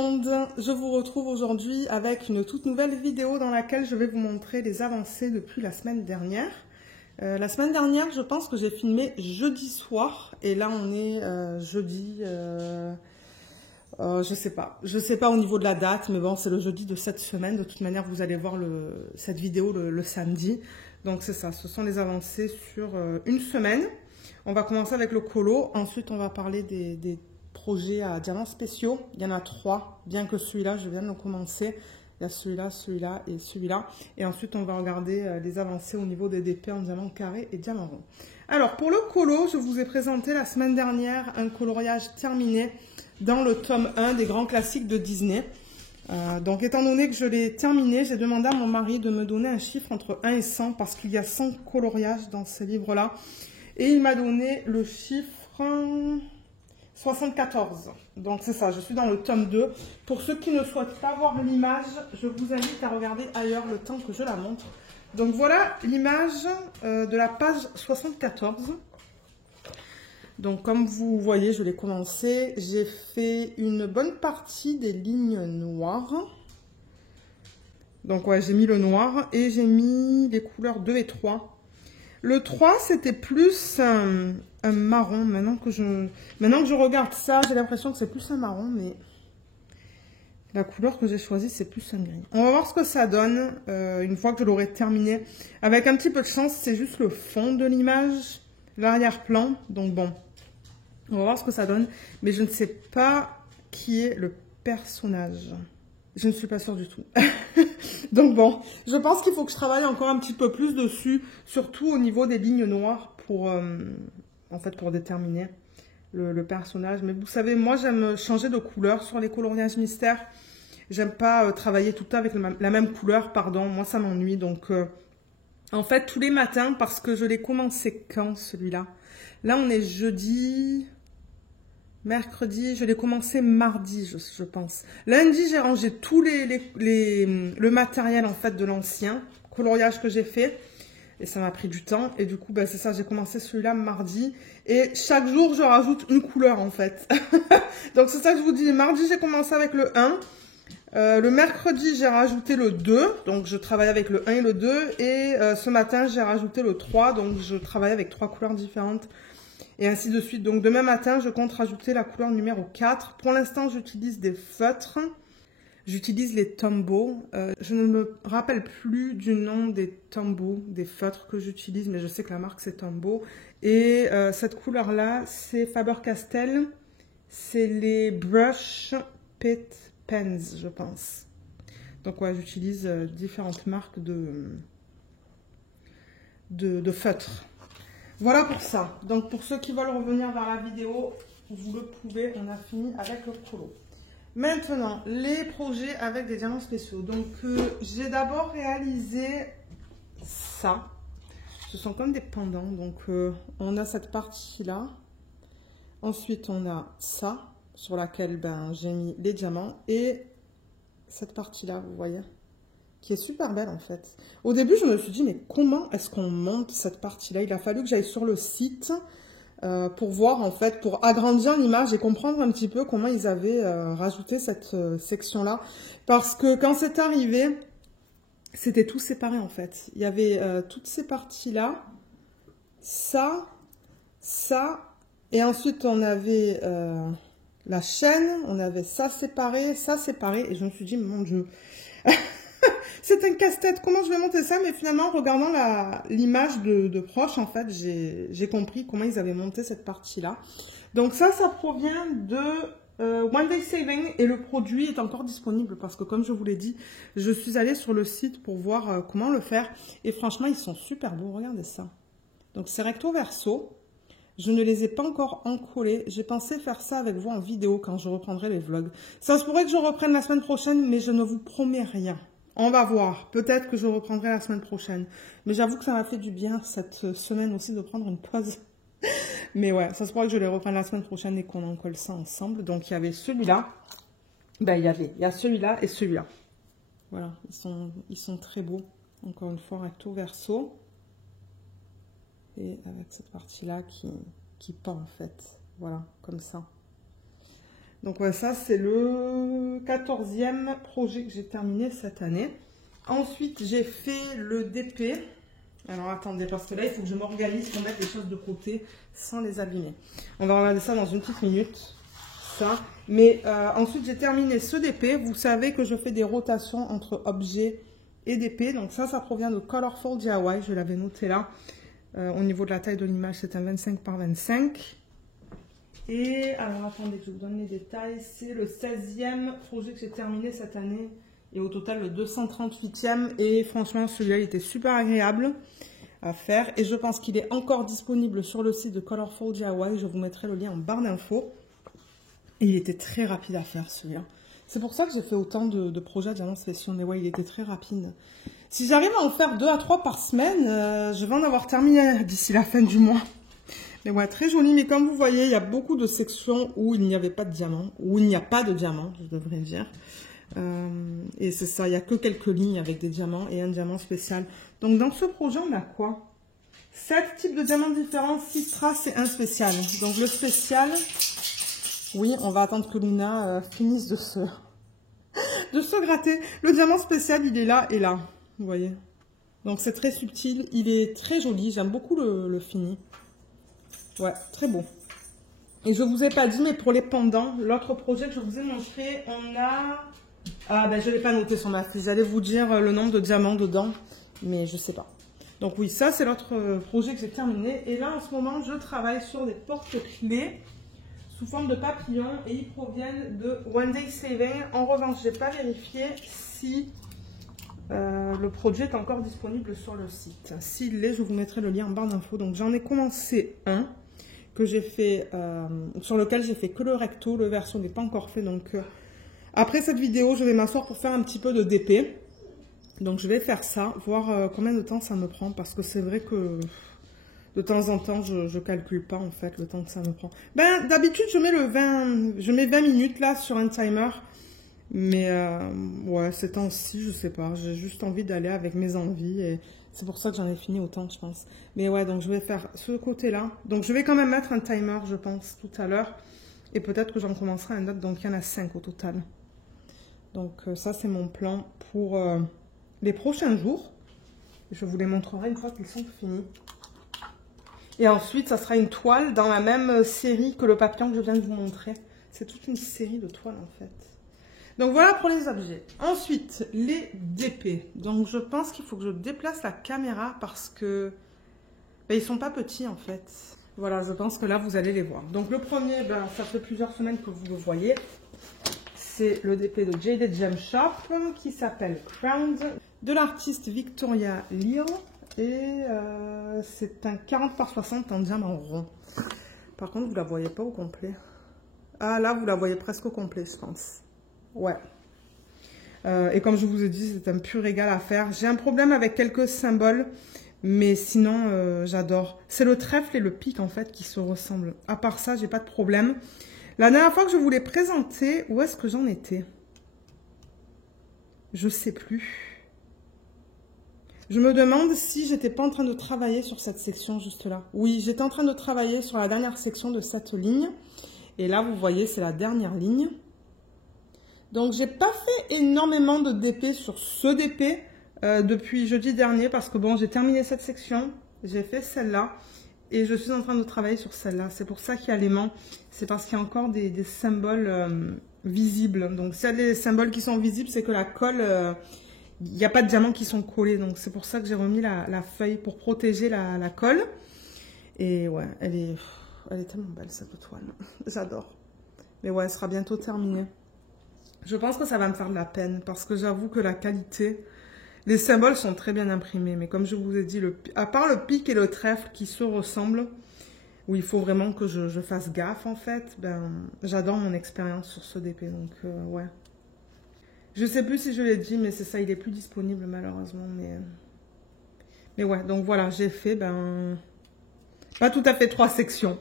monde, je vous retrouve aujourd'hui avec une toute nouvelle vidéo dans laquelle je vais vous montrer les avancées depuis la semaine dernière. La semaine dernière, je pense que j'ai filmé jeudi soir et là on est jeudi, je sais pas au niveau de la date, mais bon c'est le jeudi de cette semaine. De toute manière, vous allez voir cette vidéo le samedi. Donc c'est ça, ce sont les avancées sur une semaine. On va commencer avec le colo, ensuite on va parler des projets à diamants spéciaux. Il y en a 3, bien que celui-là, je viens de le commencer. Il y a celui-là, celui-là et celui-là. Et ensuite, on va regarder les avancées au niveau des DP en diamant carré et diamant rond. Alors, pour le colo, je vous ai présenté la semaine dernière un coloriage terminé dans le tome 1 des grands classiques de Disney. Donc, étant donné que je l'ai terminé, j'ai demandé à mon mari de me donner un chiffre entre 1 et 100 parce qu'il y a 100 coloriages dans ce livre-là. Et il m'a donné le chiffre 74. Donc c'est ça, je suis dans le tome 2. Pour ceux qui ne souhaitent pas voir l'image, je vous invite à regarder ailleurs le temps que je la montre. Donc voilà l'image de la page 74. Donc comme vous voyez, je l'ai commencé. J'ai fait une bonne partie des lignes noires. Donc ouais, j'ai mis le noir et j'ai mis les couleurs 2 et 3. Le 3, c'était plus un marron. Maintenant que je regarde ça, j'ai l'impression que c'est plus un marron, mais la couleur que j'ai choisie, c'est plus un gris. On va voir ce que ça donne une fois que je l'aurai terminé. Avec un petit peu de chance, c'est juste le fond de l'image, l'arrière-plan. Donc bon, on va voir ce que ça donne. Mais je ne sais pas qui est le personnage. Je ne suis pas sûre du tout. Donc bon, je pense qu'il faut que je travaille encore un petit peu plus dessus, surtout au niveau des lignes noires pour, en fait, pour déterminer le personnage. Mais vous savez, moi j'aime changer de couleur sur les coloriages mystères. J'aime pas travailler tout le temps avec la même couleur, pardon. Moi ça m'ennuie. Donc en fait, tous les matins, parce que je l'ai commencé quand celui-là? Là on est jeudi... Mercredi, je l'ai commencé mardi, je pense. Lundi, j'ai rangé tout le matériel en fait de l'ancien coloriage que j'ai fait. Et ça m'a pris du temps. Et du coup, ben, c'est ça, j'ai commencé celui-là mardi. Et chaque jour, je rajoute une couleur en fait. Donc c'est ça que je vous dis. Mardi, j'ai commencé avec le 1. Le mercredi, j'ai rajouté le 2. Donc je travaille avec le 1 et le 2. Et ce matin, j'ai rajouté le 3. Donc je travaille avec 3 couleurs différentes. Et ainsi de suite. Donc demain matin, je compte rajouter la couleur numéro 4. Pour l'instant, j'utilise des feutres. J'utilise les Tombow. Je ne me rappelle plus du nom des Tombow, des feutres que j'utilise, mais je sais que la marque c'est Tombow. Et cette couleur-là, c'est Faber-Castell. C'est les Brush Pit Pens, je pense. Donc ouais, j'utilise différentes marques de feutres. Voilà pour ça. Donc pour ceux qui veulent revenir vers la vidéo, vous le pouvez. On a fini avec le colo. Maintenant, les projets avec des diamants spéciaux. Donc j'ai d'abord réalisé ça. Ce sont comme des pendants. Donc on a cette partie-là. Ensuite on a ça sur laquelle j'ai mis les diamants. Et cette partie-là, vous voyez, qui est super belle en fait. Au début, je me suis dit, mais comment est-ce qu'on monte cette partie-là? Il a fallu que j'aille sur le site pour voir en fait, pour agrandir l'image et comprendre un petit peu comment ils avaient rajouté cette section-là. Parce que quand c'est arrivé, c'était tout séparé en fait. Il y avait toutes ces parties-là, ça, et ensuite on avait la chaîne, on avait ça séparé, et je me suis dit, mon Dieu... C'est un casse-tête, comment je vais monter ça? Mais finalement, en regardant l'image de proche, en fait, j'ai compris comment ils avaient monté cette partie-là. Donc ça provient de One Day Saving et le produit est encore disponible parce que comme je vous l'ai dit, je suis allée sur le site pour voir comment le faire. Et franchement, ils sont super beaux, regardez ça. Donc c'est recto verso. Je ne les ai pas encore encollés. J'ai pensé faire ça avec vous en vidéo quand je reprendrai les vlogs. Ça se pourrait que je reprenne la semaine prochaine, mais je ne vous promets rien. On va voir. Peut-être que je reprendrai la semaine prochaine. Mais j'avoue que ça m'a fait du bien cette semaine aussi de prendre une pause. Mais ouais, ça se pourrait que je les reprenne la semaine prochaine et qu'on en colle ça ensemble. Donc il y avait celui-là. Ben il y a celui-là et celui-là. Voilà, ils sont très beaux. Encore une fois, recto verso. Et avec cette partie-là qui pend en fait. Voilà, comme ça. Donc ouais, ça c'est le 14e projet que j'ai terminé cette année. Ensuite, j'ai fait le DP. Alors attendez, parce que là, il faut que je m'organise pour mettre les choses de côté sans les abîmer. On va regarder ça dans une petite minute. Ça. Mais ensuite, j'ai terminé ce DP. Vous savez que je fais des rotations entre objets et DP. Donc ça provient de Colorful DIY. Je l'avais noté là. Au niveau de la taille de l'image, c'est un 25 par 25. Et alors attendez que je vous donne les détails. C'est le 16e projet que j'ai terminé cette année. Et au total le 238e. Et franchement, celui-là, il était super agréable à faire. Et je pense qu'il est encore disponible sur le site de Colorful DIY. Je vous mettrai le lien en barre d'infos. Et il était très rapide à faire, celui-là. C'est pour ça que j'ai fait autant de projets à Diamant Session. Mais ouais, il était très rapide. Si j'arrive à en faire 2 à 3 par semaine, je vais en avoir terminé d'ici la fin du mois. Mais ouais, très joli. Mais comme vous voyez, il y a beaucoup de sections où il n'y avait pas de diamant. Où il n'y a pas de diamant, je devrais dire. Et c'est ça, il n'y a que quelques lignes avec des diamants et un diamant spécial. Donc dans ce projet, on a quoi? 7 types de diamants différents, 6 strass et un spécial. Donc le spécial, oui, on va attendre que Luna finisse de se gratter. Le diamant spécial, il est là et là, vous voyez. Donc c'est très subtil, il est très joli, j'aime beaucoup le fini. Ouais, très beau. Et je vous ai pas dit, mais pour les pendants, l'autre projet que je vous ai montré, on a... Ah ben je ne l'ai pas noté sur ma fiche, j'allais vous dire le nombre de diamants dedans, mais je sais pas. Donc oui, ça c'est l'autre projet que j'ai terminé. Et là en ce moment, je travaille sur des porte-clés sous forme de papillons et ils proviennent de One Day Saving. En revanche, je n'ai pas vérifié si le produit est encore disponible sur le site. S'il l'est, je vous mettrai le lien en barre d'infos. Donc j'en ai commencé un que j'ai fait, sur lequel j'ai fait que le recto, le verso n'est pas encore fait. Donc après cette vidéo, je vais m'asseoir pour faire un petit peu de DP. Donc je vais faire ça, voir combien de temps ça me prend, parce que c'est vrai que de temps en temps, je calcule pas en fait le temps que ça me prend. Ben d'habitude, je mets 20 minutes là sur un timer. Mais ouais, ces temps-ci, je sais pas, j'ai juste envie d'aller avec mes envies et c'est pour ça que j'en ai fini autant, je pense. Mais ouais, donc je vais faire ce côté-là. Donc je vais quand même mettre un timer, je pense, tout à l'heure. Et peut-être que j'en commencerai un autre, donc il y en a 5 au total. Donc ça, c'est mon plan pour les prochains jours. Je vous les montrerai une fois qu'ils sont finis. Et ensuite, ça sera une toile dans la même série que le papillon que je viens de vous montrer. C'est toute une série de toiles en fait. Donc voilà pour les objets. Ensuite, les DP. Donc je pense qu'il faut que je déplace la caméra parce que ben, ils sont pas petits en fait. Voilà, je pense que là vous allez les voir. Donc le premier, ben, ça fait plusieurs semaines que vous le voyez. C'est le DP de Jaded Gem Shop qui s'appelle Crowned de l'artiste Victoria Leal. Et c'est un 40 par 60 en diamant rond. Par contre, vous la voyez pas au complet. Ah là, vous la voyez presque au complet, je pense. Ouais. Et comme je vous ai dit, c'est un pur régal à faire. J'ai un problème avec quelques symboles, mais sinon, j'adore. C'est le trèfle et le pic, en fait, qui se ressemblent. À part ça, j'ai pas de problème. La dernière fois que je vous l'ai présenté, où est-ce que j'en étais? Je sais plus. Je me demande si j'étais pas en train de travailler sur cette section juste là. Oui, j'étais en train de travailler sur la dernière section de cette ligne. Et là, vous voyez, c'est la dernière ligne. Donc, j'ai pas fait énormément de DP sur ce DP depuis jeudi dernier parce que bon, j'ai terminé cette section, j'ai fait celle-là et je suis en train de travailler sur celle-là. C'est pour ça qu'il y a l'aimant, c'est parce qu'il y a encore des symboles visibles. Donc, s'il y a des symboles qui sont visibles, c'est que la colle, il n'y a pas de diamants qui sont collés. Donc, c'est pour ça que j'ai remis la feuille pour protéger la colle. Et ouais, elle est tellement belle cette toile. J'adore. Mais ouais, elle sera bientôt terminée. Je pense que ça va me faire de la peine parce que j'avoue que la qualité, les symboles sont très bien imprimés. Mais comme je vous ai dit, à part le pic et le trèfle qui se ressemblent, où il faut vraiment que je fasse gaffe en fait, ben, j'adore mon expérience sur ce DP. Donc ouais. Je sais plus si je l'ai dit, mais c'est ça, il est plus disponible malheureusement. Mais ouais, donc voilà, j'ai fait pas tout à fait 3 sections.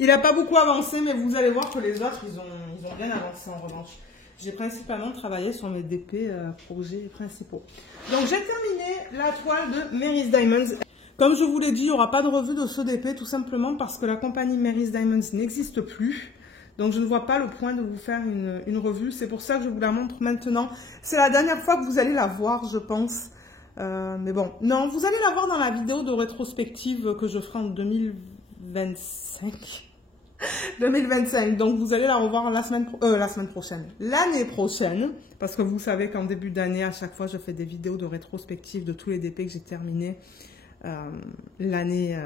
Il n'a pas beaucoup avancé, mais vous allez voir que les autres, ils ont bien avancé en revanche. J'ai principalement travaillé sur mes DP projets principaux. Donc j'ai terminé la toile de Mary's Diamonds. Comme je vous l'ai dit, il n'y aura pas de revue de ce DP, tout simplement parce que la compagnie Mary's Diamonds n'existe plus. Donc, je ne vois pas le point de vous faire une revue. C'est pour ça que je vous la montre maintenant. C'est la dernière fois que vous allez la voir, je pense. Mais bon, non, vous allez la voir dans la vidéo de rétrospective que je ferai en 2025. 2025. Donc, vous allez la revoir la semaine prochaine. L'année prochaine. Parce que vous savez qu'en début d'année, à chaque fois, je fais des vidéos de rétrospective de tous les DP que j'ai terminés l'année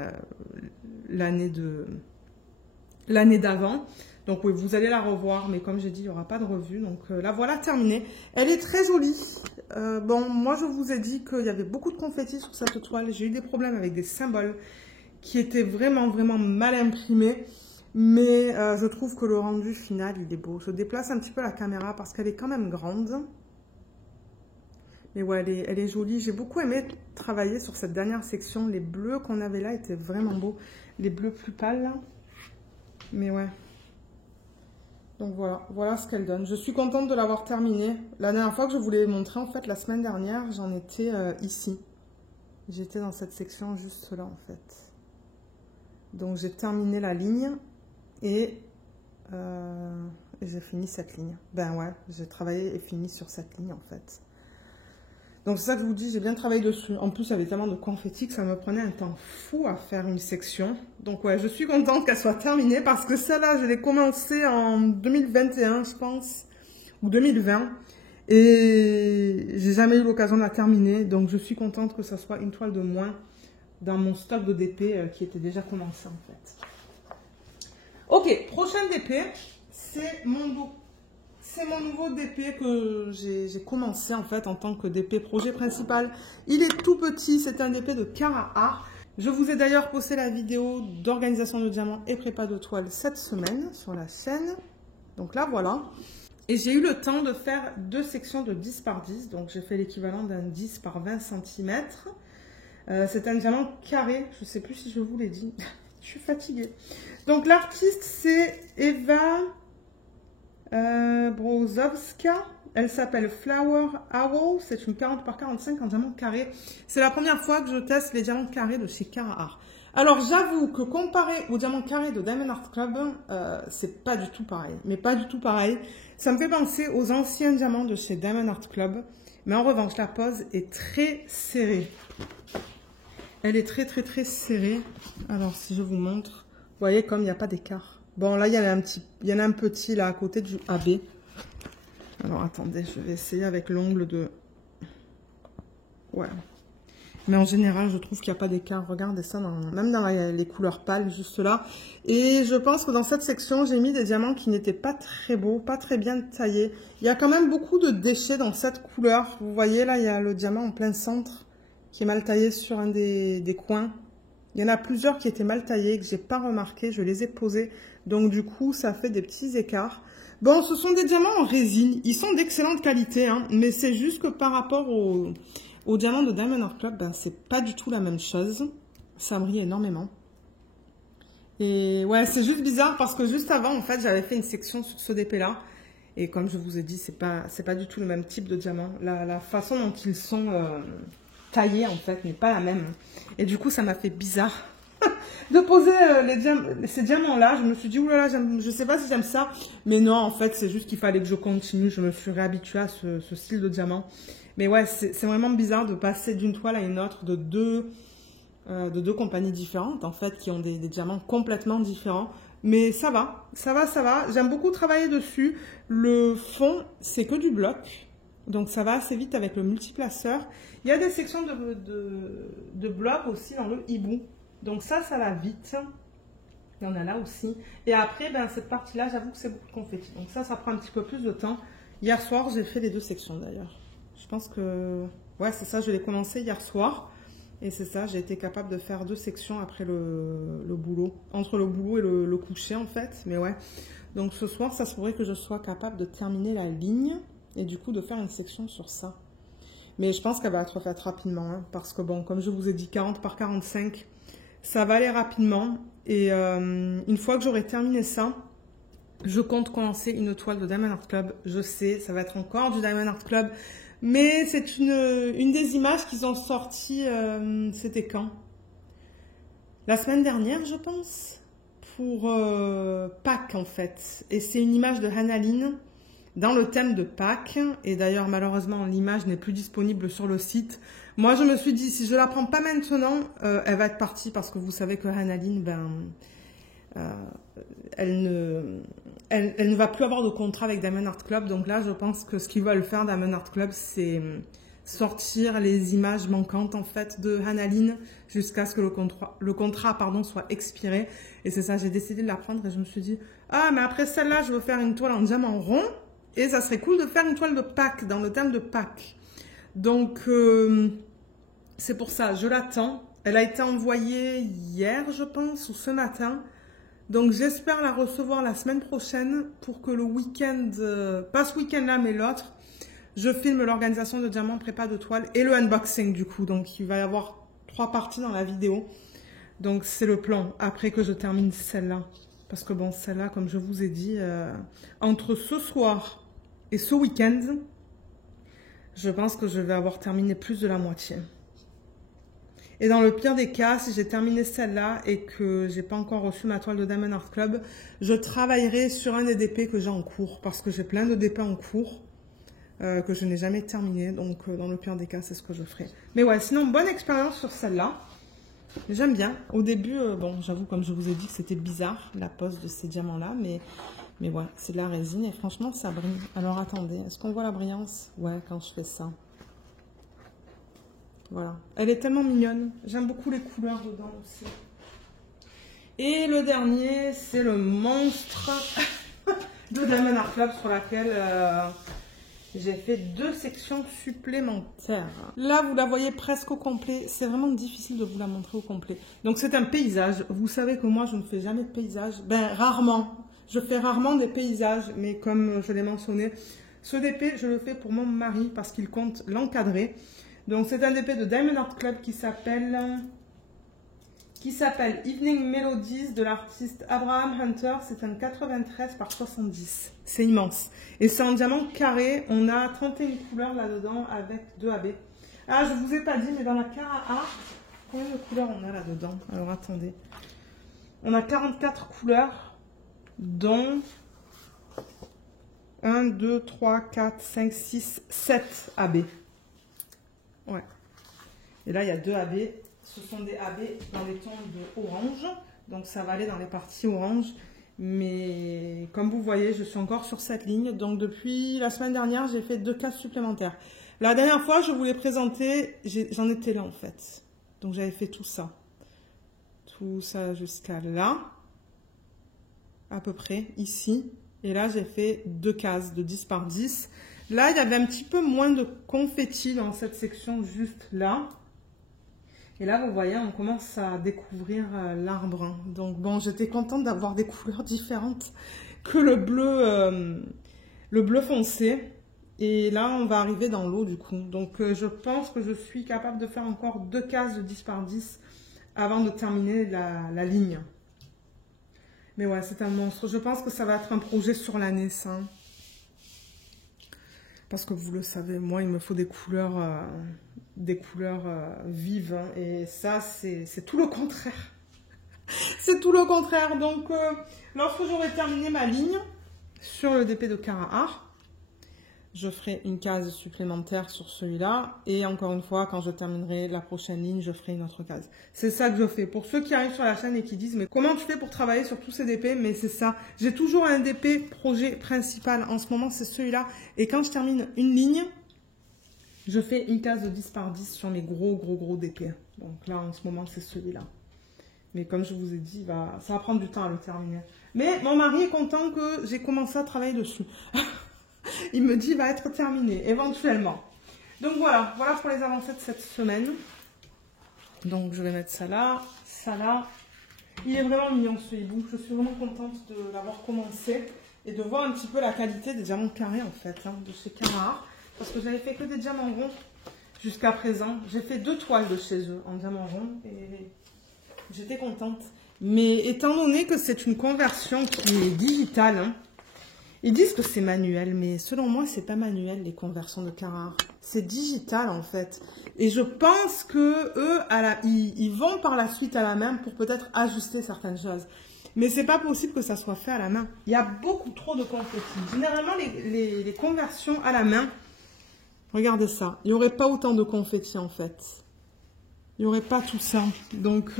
d'avant. Donc oui, vous allez la revoir, mais comme j'ai dit, il n'y aura pas de revue. Donc la voilà terminée. Elle est très jolie. Bon, moi je vous ai dit qu'il y avait beaucoup de confettis sur cette toile. J'ai eu des problèmes avec des symboles qui étaient vraiment mal imprimés. Mais je trouve que le rendu final, il est beau. Je déplace un petit peu la caméra parce qu'elle est quand même grande. Mais ouais, elle est jolie. J'ai beaucoup aimé travailler sur cette dernière section. Les bleus qu'on avait là étaient vraiment beaux. Les bleus plus pâles là. Mais ouais. Donc voilà ce qu'elle donne. Je suis contente de l'avoir terminée. La dernière fois que je vous l'ai montré, en fait, la semaine dernière, j'en étais ici. J'étais dans cette section juste là, en fait. Donc j'ai terminé la ligne et j'ai fini cette ligne. Ben ouais, j'ai travaillé et fini sur cette ligne, en fait. Donc c'est ça que je vous dis, j'ai bien travaillé dessus. En plus, il y avait tellement de confettis que ça me prenait un temps fou à faire une section. Donc ouais, je suis contente qu'elle soit terminée parce que celle-là, je l'ai commencée en 2021, je pense, ou 2020. Et j'ai jamais eu l'occasion de la terminer. Donc je suis contente que ça soit une toile de moins dans mon stock de DP qui était déjà commencé en fait. Ok, prochaine DP, c'est mon nouveau DP que j'ai commencé en fait en tant que DP projet principal. Il est tout petit, c'est un DP de Cara Art. Je vous ai d'ailleurs posté la vidéo d'organisation de diamants et prépa de toile cette semaine sur la chaîne. Donc là voilà. Et j'ai eu le temps de faire 2 sections de 10 par 10. Donc j'ai fait l'équivalent d'un 10 par 20 cm. C'est un diamant carré. Je ne sais plus si je vous l'ai dit. Je suis fatiguée. Donc l'artiste c'est Eva Brozowska. Elle s'appelle Flower Owl. C'est une 40 par 45 en diamant carré. C'est la première fois que je teste les diamants carrés de chez Cara Art. Alors j'avoue que comparé au diamant carré de Diamond Art Club, c'est pas du tout pareil. Mais pas du tout pareil. Ça me fait penser aux anciens diamants de chez Diamond Art Club. Mais en revanche, la pose est très serrée. Elle est très serrée. Alors si je vous montre, vous voyez comme il n'y a pas d'écart. Bon là il y en a un petit là à côté du AB. Alors attendez, je vais essayer avec l'ongle de... Ouais. Mais en général, je trouve qu'il n'y a pas d'écart. Regardez ça, même dans les couleurs pâles, juste là. Et je pense que dans cette section, j'ai mis des diamants qui n'étaient pas très beaux, pas très bien taillés. Il y a quand même beaucoup de déchets dans cette couleur. Vous voyez, là, il y a le diamant en plein centre qui est mal taillé sur un des coins. Il y en a plusieurs qui étaient mal taillés, que j'ai pas remarqué. Je les ai posés. Donc, du coup, ça fait des petits écarts. Bon, ce sont des diamants en résine. Ils sont d'excellente qualité, hein, mais c'est juste que par rapport au diamant de Diamond Art Club, ben, c'est pas du tout la même chose. Ça brille énormément. Et ouais, c'est juste bizarre parce que juste avant, en fait, j'avais fait une section sur ce DP-là. Et comme je vous ai dit, c'est pas du tout le même type de diamant. La façon dont ils sont taillés, en fait, n'est pas la même. Et du coup, ça m'a fait bizarre de poser ces diamants-là. Je me suis dit, oulala, je sais pas si j'aime ça. Mais non, en fait, c'est juste qu'il fallait que je continue. Je me suis réhabituée à ce style de diamant. Mais ouais, c'est vraiment bizarre de passer d'une toile à une autre de deux compagnies différentes, en fait, qui ont des diamants complètement différents. Mais ça va. J'aime beaucoup travailler dessus. Le fond, c'est que du bloc. Donc, ça va assez vite avec le multiplaceur. Il y a des sections de blocs aussi dans le hibou. Donc, ça va vite. Il y en a là aussi. Et après, ben, cette partie-là, j'avoue que c'est beaucoup de confetti. Donc, ça prend un petit peu plus de temps. Hier soir, j'ai fait les 2 sections d'ailleurs. Je pense que... Ouais, c'est ça, je l'ai commencé hier soir. Et c'est ça, j'ai été capable de faire 2 sections après le boulot. Entre le boulot et le coucher, en fait. Mais ouais. Donc ce soir, ça se pourrait que je sois capable de terminer la ligne. Et du coup, de faire une section sur ça. Mais je pense qu'elle va être faite rapidement. Hein, parce que bon, comme je vous ai dit, 40 par 45, ça va aller rapidement. Et une fois que j'aurai terminé ça, je compte commencer une toile de Diamond Art Club. Je sais, ça va être encore du Diamond Art Club. Mais c'est une des images qu'ils ont sorties, c'était quand? La semaine dernière, je pense. pour Pâques en fait. Et c'est une image de Hannah dans le thème de Pâques. Et d'ailleurs, malheureusement, l'image n'est plus disponible sur le site. Moi, je me suis dit, si je la prends pas maintenant, elle va être partie parce que vous savez que Hannah elle ne va plus avoir de contrat avec Diamond Art Club. Donc là, je pense que ce qu'ils veulent faire, Diamond Art Club, c'est sortir les images manquantes en fait de Hannah jusqu'à ce que le contrat soit expiré. Et c'est ça, j'ai décidé de la prendre et je me suis dit, ah, mais après celle-là, je veux faire une toile en diamant rond. Et ça serait cool de faire une toile de Pâques, dans le thème de Pâques. Donc, c'est pour ça, je l'attends. Elle a été envoyée hier, je pense, ou ce matin. Donc, j'espère la recevoir la semaine prochaine pour que le week-end, pas ce week-end-là, mais l'autre, je filme l'organisation de diamants, prépa de toile et le unboxing du coup. Donc, il va y avoir 3 parties dans la vidéo. Donc, c'est le plan après que je termine celle-là. Parce que bon, celle-là, comme je vous ai dit, entre ce soir et ce week-end, je pense que je vais avoir terminé plus de la moitié. Et dans le pire des cas, si j'ai terminé celle-là et que j'ai pas encore reçu ma toile de Diamond Art Club, je travaillerai sur un des DP que j'ai en cours. Parce que j'ai plein de DP en cours que je n'ai jamais terminé. Donc, dans le pire des cas, c'est ce que je ferai. Mais ouais, sinon, bonne expérience sur celle-là. J'aime bien. Au début, bon, j'avoue, comme je vous ai dit, que c'était bizarre, la pose de ces diamants-là. Mais ouais, c'est de la résine et franchement, ça brille. Alors, attendez, est-ce qu'on voit la brillance? Ouais, quand je fais ça. Voilà. Elle est tellement mignonne. J'aime beaucoup les couleurs dedans aussi. Et le dernier, c'est le monstre de Diamond Art Club sur laquelle j'ai fait 2 sections supplémentaires. Là, vous la voyez presque au complet. C'est vraiment difficile de vous la montrer au complet. Donc, c'est un paysage. Vous savez que moi, je ne fais jamais de paysage. Ben, rarement. Je fais rarement des paysages. Mais comme je l'ai mentionné, ce DP, je le fais pour mon mari parce qu'il compte l'encadrer. Donc, c'est un DP de Diamond Art Club qui s'appelle Evening Melodies de l'artiste Abraham Hunter. C'est un 93 par 70. C'est immense. Et c'est en diamant carré. On a 31 couleurs là-dedans avec 2 AB. Ah, je ne vous ai pas dit, mais dans la Cara A, combien de couleurs on a là-dedans? Alors, attendez. On a 44 couleurs, dont 1, 2, 3, 4, 5, 6, 7 AB. Ouais. Et là, il y a 2 AB. Ce sont des AB dans les tons de orange. Donc, ça va aller dans les parties orange. Mais comme vous voyez, je suis encore sur cette ligne. Donc, depuis la semaine dernière, j'ai fait 2 cases supplémentaires. La dernière fois, je vous l'ai présenté. J'en étais là, en fait. Donc, j'avais fait tout ça. Tout ça jusqu'à là. À peu près, ici. Et là, j'ai fait 2 cases de 10 par 10. Là, il y avait un petit peu moins de confetti dans cette section juste là. Et là, vous voyez, on commence à découvrir l'arbre. Donc bon, j'étais contente d'avoir des couleurs différentes que le bleu foncé. Et là, on va arriver dans l'eau du coup. Donc je pense que je suis capable de faire encore 2 cases de 10 par 10 avant de terminer la ligne. Mais ouais, c'est un monstre. Je pense que ça va être un projet sur l'année, ça. Parce que vous le savez, moi, il me faut des couleurs vives. Hein, et ça, c'est tout le contraire. C'est tout le contraire. Donc, lorsque j'aurai terminé ma ligne sur le DP de Cara Art, je ferai une case supplémentaire sur celui-là. Et encore une fois, quand je terminerai la prochaine ligne, je ferai une autre case. C'est ça que je fais. Pour ceux qui arrivent sur la chaîne et qui disent, mais comment tu fais pour travailler sur tous ces DP? Mais c'est ça. J'ai toujours un DP projet principal. En ce moment, c'est celui-là. Et quand je termine une ligne, je fais une case de 10 par 10 sur mes gros DP. Donc là, en ce moment, c'est celui-là. Mais comme je vous ai dit, ça va prendre du temps à le terminer. Mais mon mari est content que j'ai commencé à travailler dessus. Il me dit, va être terminé, éventuellement. Donc voilà, voilà pour les avancées de cette semaine. Donc je vais mettre ça là, ça là. Il est vraiment mignon ce hibou. Je suis vraiment contente de l'avoir commencé et de voir un petit peu la qualité des diamants carrés en fait, hein, de chez Cara Art. Parce que j'avais fait que des diamants ronds jusqu'à présent. J'ai fait 2 toiles de chez eux en diamant rond et j'étais contente. Mais étant donné que c'est une conversion qui est digitale, hein, ils disent que c'est manuel, mais selon moi, c'est pas manuel les conversions de Cara Art. C'est digital en fait. Et je pense que eux, ils vont par la suite à la main pour peut-être ajuster certaines choses. Mais c'est pas possible que ça soit fait à la main. Il y a beaucoup trop de confettis. Généralement, les conversions à la main, regardez ça. Il n'y aurait pas autant de confettis en fait. Il n'y aurait pas tout ça. Donc,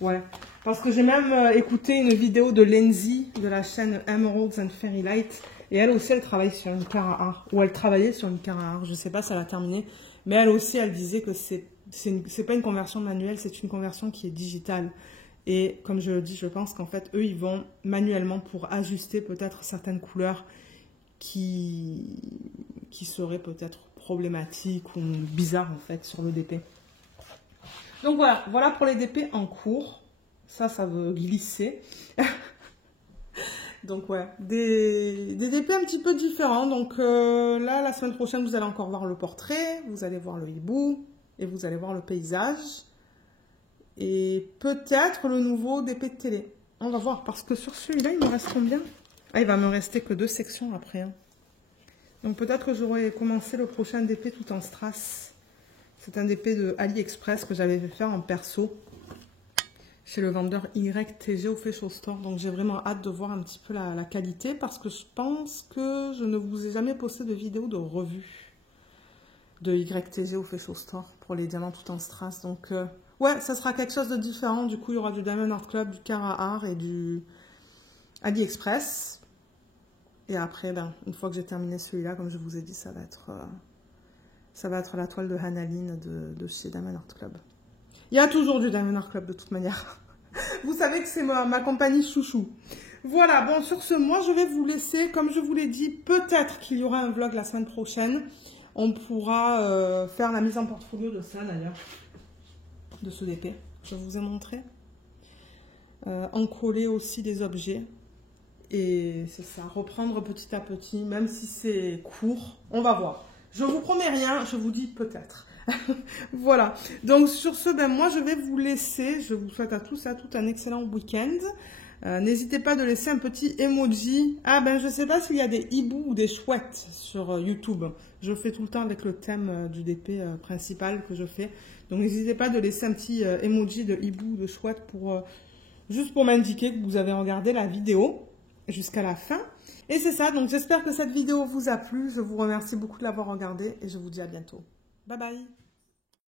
ouais. Parce que j'ai même écouté une vidéo de Lindsay de la chaîne Emeralds and Fairy Light. Et elle aussi, elle travaille sur une Carrara. Ou elle travaillait sur une Carrara. Je ne sais pas si elle a terminé. Mais elle aussi, elle disait que c'est pas une conversion manuelle, c'est une conversion qui est digitale. Et comme je le dis, je pense qu'en fait, eux, ils vont manuellement pour ajuster peut-être certaines couleurs qui seraient peut-être problématiques ou bizarres en fait sur le DP. Donc voilà pour les DP en cours. Ça veut glisser. Donc ouais, des DP un petit peu différents. Donc là, la semaine prochaine, vous allez encore voir le portrait, vous allez voir le hibou et vous allez voir le paysage. Et peut-être le nouveau DP de télé. On va voir, parce que sur celui-là, il me reste combien? Ah, il va me rester que 2 sections après. Hein. Donc peut-être que j'aurai commencé le prochain DP tout en strass. C'est un DP de AliExpress que j'avais fait faire en perso. Chez le vendeur YTG au Fashion Store. Donc j'ai vraiment hâte de voir un petit peu la qualité. Parce que je pense que je ne vous ai jamais posté de vidéo de revue de YTG au Fashion Store pour les diamants tout en strass. Donc ouais, ça sera quelque chose de différent. Du coup, il y aura du Diamond Art Club, du Carrara et du AliExpress. Et après, ben, une fois que j'ai terminé celui-là, comme je vous ai dit, ça va être la toile de Hanaline de chez Diamond Art Club. Il y a toujours du Diamond Art Club de toute manière. Vous savez que c'est ma compagnie chouchou. Voilà, bon, sur ce, moi, je vais vous laisser. Comme je vous l'ai dit, peut-être qu'il y aura un vlog la semaine prochaine. On pourra faire la mise en portfolio de ça, d'ailleurs. De ce DP. Je vous ai montré. Encoller aussi des objets. Et c'est ça, reprendre petit à petit, même si c'est court. On va voir. Je vous promets rien, je vous dis peut-être. Voilà. Donc sur ce, ben moi je vais vous laisser. Je vous souhaite à tous et à toutes un excellent week-end. N'hésitez pas de laisser un petit emoji. Ah ben je sais pas s'il y a des hiboux ou des chouettes sur YouTube. Je fais tout le temps avec le thème du DP principal que je fais. Donc n'hésitez pas de laisser un petit emoji de hibou ou de chouette pour juste pour m'indiquer que vous avez regardé la vidéo jusqu'à la fin. Et c'est ça, donc j'espère que cette vidéo vous a plu. Je vous remercie beaucoup de l'avoir regardée et je vous dis à bientôt. Bye bye!